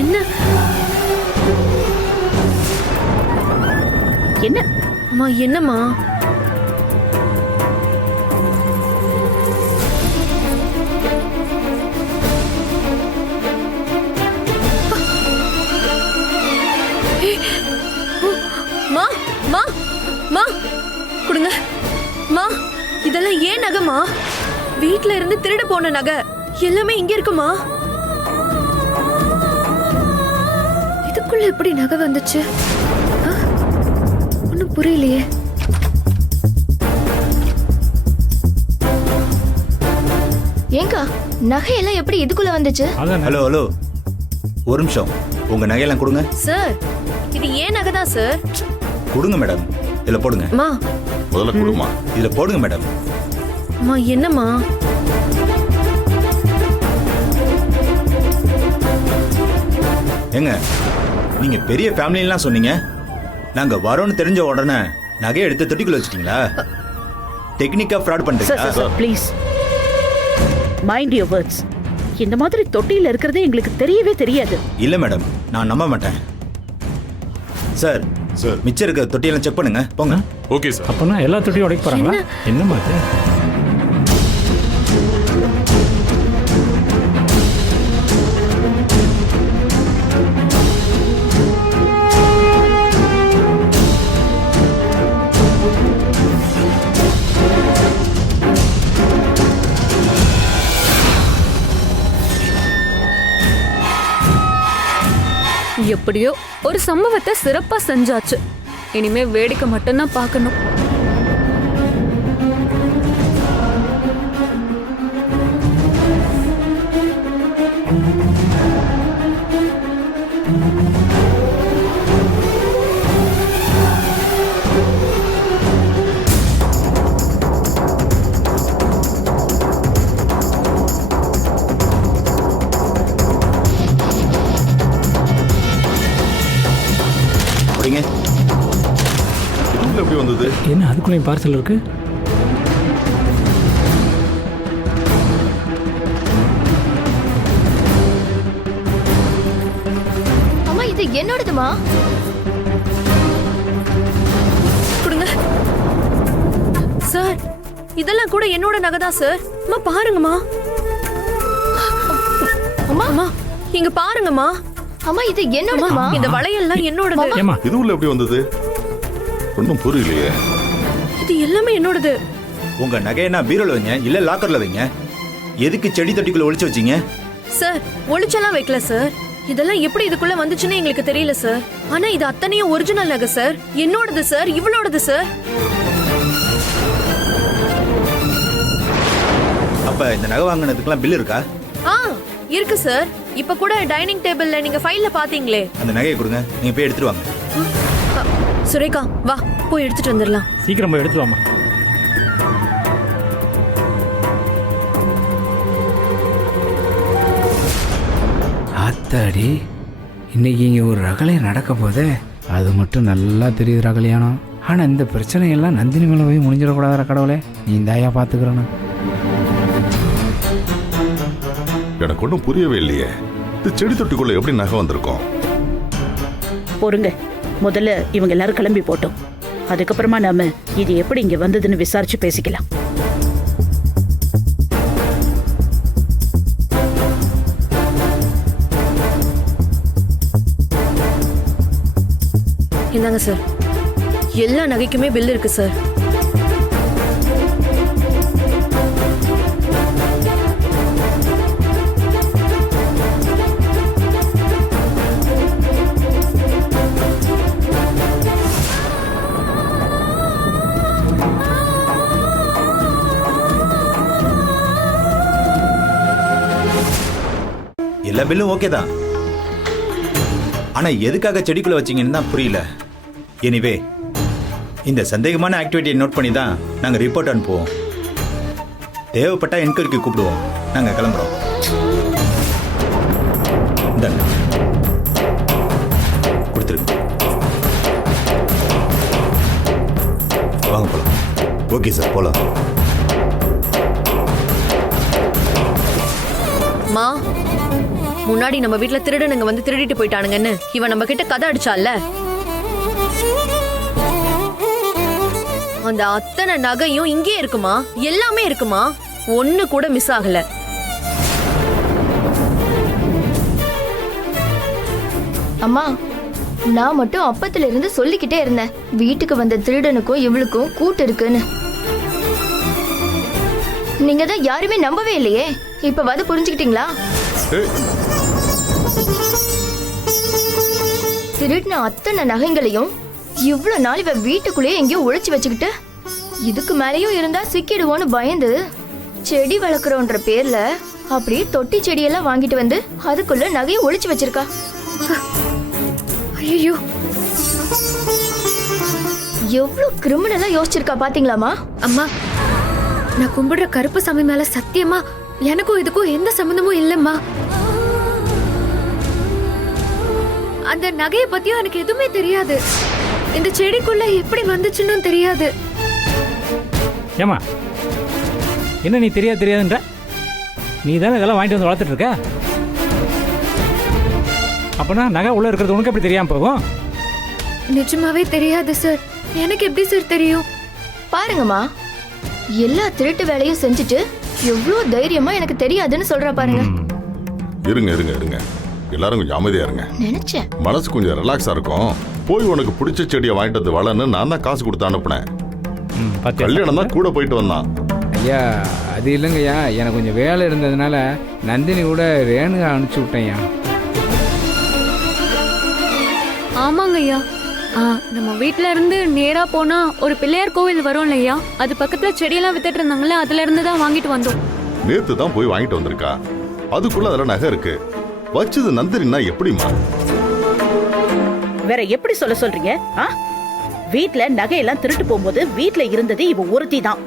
என்ன என்ன அம்மா? என்னம்மா? மா மா மா கொடுங்க மா. இதெல்லாம் ஏன் நகைமா? வீட்ல இருந்து திருட போன நகை எல்லாமே இங்க இருக்குமா? இதுக்குள்ள எப்படி நகை வந்துச்சு? ஒன்னும் புரியலையே. ஏங்கா நகையெல்லாம் எப்படி இதுக்குள்ள வந்துச்சு? ஹலோ ஹலோ, ஒரு நிமிஷம். உங்க நகையெல்லாம் கொடுங்க. சார் இது ஏன் நகை தான் சார். கொடுங்க மேடம், இதுல போடுங்க. மா முதல்ல கொடுமா. இதுல போடுங்க மேடம். அம்மா என்னம்மா? ஏங்க, நீங்க பெரிய ஃபேமிலிலாம் சொன்னீங்க. நாங்க வரோன்னு தெரிஞ்ச உடனே நகையை எடுத்து தொட்டிக்குள்ள வச்சிட்டீங்களா? டெக்னிக்கா ஃப்ராட் பண்றீங்களா? Sir please mind your words. இந்த மாதிரி தொட்டியில இருக்கிறதே எங்களுக்கு தெரியவே தெரியாது. இல்ல மேடம், நான் நம்ப மாட்டேன். சார் சார் மிச்சம் இருக்க தொட்டியெல்லாம் செக் பண்ணுங்க, போங்க. Okay sir. அப்பனா எல்லா தொட்டியும் உடைக்க போறாங்களா? என்ன மாதிரி? எப்படியோ ஒரு சம்பவத்தை சிறப்பா செஞ்சாச்சு. இனிமே வேடிக்கை மட்டும்தான் பார்க்கணும். அப்படிங்க. இதுக்குள்ள எப்படி வந்தது? என்ன அதுக்குள்ளேயும் பார்சல் இருக்கு? அம்மா இது என்னோடதுமா? கொடுங்க சார். இதெல்லாம் கூட என்னோட நகை தான் சார். அம்மா பாருங்கம்மா. அம்மா அம்மா இங்க பாருங்கம்மா. அம்மா இது என்னோடதுமா? இந்த வளையல்லாம் என்னோடது. ஏமா இதுக்குள்ள எப்படி வந்தது? ஒன்றும் புரியலையே. இது எல்லாமே என்னோடது. உங்க நகையை பீரோல வைங்க, இல்ல லாக்கர்ல வைங்க. எதுக்கு செடி தொட்டிக்குள்ள ஒளிச்சு வச்சீங்க? சார் ஒளிச்செல்லாம் வைக்கல சார். இதெல்லாம் எப்படி இதுக்குள்ள வந்துச்சுன்னு எங்களுக்கு தெரியல சார். ஆனா இது அத்தனையும் ஒரிஜினல் நகை சார். என்னோடது சார், இவளோடது சார். அப்ப இந்த நகை வாங்கினதுக்கெல்லாம் பில் இருக்கா? ஆ இருக்கு சார். இப்ப கூட டைனிங் டேபிள்ல நீங்க ஃபைல்ல பாத்தீங்களே. அந்த நகையை கொடுங்க, நீங்க போய் எடுத்துட்டு வாங்க. சுரேகா வா போய் எடுத்துட்டு வந்துடலாம். சீக்கிரம் போய் எடுத்துட்டு வாமா. ஆத்தாடி, இன்னைக்கு இங்கே ஒரு ரகலையம் நடக்க போதே. அது மட்டும் நல்லா தெரியுது ரகலையானம். ஆனால் இந்த பிரச்சனையெல்லாம் நந்தினி மேலே போய் முடிஞ்சிடக்கூடாத கடவுளே, நீ இந்தாயா பார்த்துக்கிறேன்னு. எனக்கு ஒன்றும் புரியவே இல்லையே. இது செடி தொட்டிக்குள்ள எப்படி நகை வந்திருக்கும்? பொறுங்க, முதல்ல இவங்க எல்லாரும் கிளம்பி போட்டோம். அதுக்கப்புறமா நாம இது எப்படி இங்க வந்ததுன்னு விசாரிச்சு பேசிக்கலாம். இந்தாங்க சார். எல்லா நகைக்குமே பில் இருக்கு சார். எல்லா பில்லும் ஓகே தான். ஆனா எதுக்காக செடிக்குள்ள வச்சீங்கன்னு தான் புரியல. எனிவே இந்த சந்தேகமான ஆக்டிவிட்டியை நோட் பண்ணி தான் நாங்க ரிப்போர்ட் அனுப்புவோம். தேவைப்பட்டா என்கொயரிக்கு கூப்பிடுவோம். நாங்க கிளம்புறோம். இந்தாங்க, கொடுத்துருங்க. வாங்க போலாம். ஓகே சார், போலாம். மா முன்னாடி நம்ம வீட்ல திருடனுங்க வந்து திருடிட்டு போயிட்டானுங்கன்னு இவன் நம்ம கிட்ட கதை அடிச்சால, அந்த அத்தனை நகையும் இங்கே இருக்குமா, எல்லாமே இருக்குமா, ஒண்ணு கூட மிஸ் ஆகல. அம்மா நான் மட்டும் அப்பத்துல இருந்து சொல்லிக்கிட்டே இருந்தேன், வீட்டுக்கு வந்த திருடனுக்கும் இவளுக்கும் கூட்டு இருக்குன்னு. நீங்க தான் யாருமே நம்பவே இல்லையே, இப்பவாது புரிஞ்சுக்கிட்டீங்களா? ஏய், திருடின அத்தனை நகைங்களையும் இவ்வளவு நாள் இவ வீட்டுக்குள்ளேயே எங்கேயோ ஒளிச்சு வச்சுக்கிட்டு, இதுக்கு மேலேயும் இருந்தா சிக்கிடுவோன்னு பயந்து செடி வளர்க்குறோன்ற பேர்ல அப்படியே தொட்டி செடியெல்லாம் வாங்கிட்டு வந்து அதுக்குள்ள நகையை ஒளிச்சு வச்சிருக்கா. ஐயோ, எவ்வளவு கிரிமினலா யோசிச்சிருக்கா பாத்தீங்களாமா? அம்மா நான் கும்பிடுற கருப்பு சாமி மேல சத்தியமா எனக்கும் இதுக்கும் எந்த சம்பந்தமும் இல்லம்மா. அந்த நகையை பத்தியும் எனக்கு எதுவுமே தெரியாது. இந்த செடிக்குள்ள எப்படி வந்துச்சுன்னு தெரியாது. ஏமா என்ன நீ தெரியாதுன்ற? நீ தானே இதெல்லாம் வாங்கிட்டு வந்து வளர்த்துட்டு இருக்க. அப்பனா நகை உள்ள இருக்கிறது உனக்கு எப்படி தெரியாம போகும்? நிஜமாவே தெரியாது சார். எனக்கு எப்படி சார் தெரியும்? பாருங்கம்மா, எல்லா திருட்டு வேலையும் செஞ்சுட்டு எவ்வளவு தைரியமா எனக்கு தெரியாதுன்னு சொல்றா பாருங்க. இருங்க இருங்க இருங்க, எல்லாரும் கொஞ்சம் அமைதியா இருங்க. நினைச்சேன் மனசு கொஞ்சம் ரிலாக்ஸா இருக்கும். போய் உனக்கு பிடிச்ச செடியை வாங்கிட்டு வந்து வளன்னு நான் தான் காசு கொடுத்து அனுப்புனேன். கல்யாணம் தான் கூட போயிட்டு வந்தான். ஐயா அது இல்லைங்கய்யா, எனக்கு கொஞ்சம் வேலை இருந்ததுனால நந்தினி கூட ரேணுகா அனுப்பிச்சி விட்டேன்யா. ஆமாங்க ஐயா. நம்ம வீட்ல இருந்து நேரா போனா ஒரு பிள்ளையார் கோவில் வரும் இல்லையா, அது பக்கத்துல செடியெல்லாம் வித்துட்டு இருந்தாங்கல்ல, அதுல இருந்து தான் வாங்கிட்டு வந்தோம். நேத்து தான் போய் வாங்கிட்டு வந்திருக்கா. அதுக்குள்ள அதுல நகை இருக்கு. வச்சது நந்தினின்னா எப்படிமா? வேற எப்படி சொல்றீங்க? வீட்ல நகையெல்லாம் திருட்டு போகும்போது வீட்ல இருந்தது இவ ஒருத்தி தான்.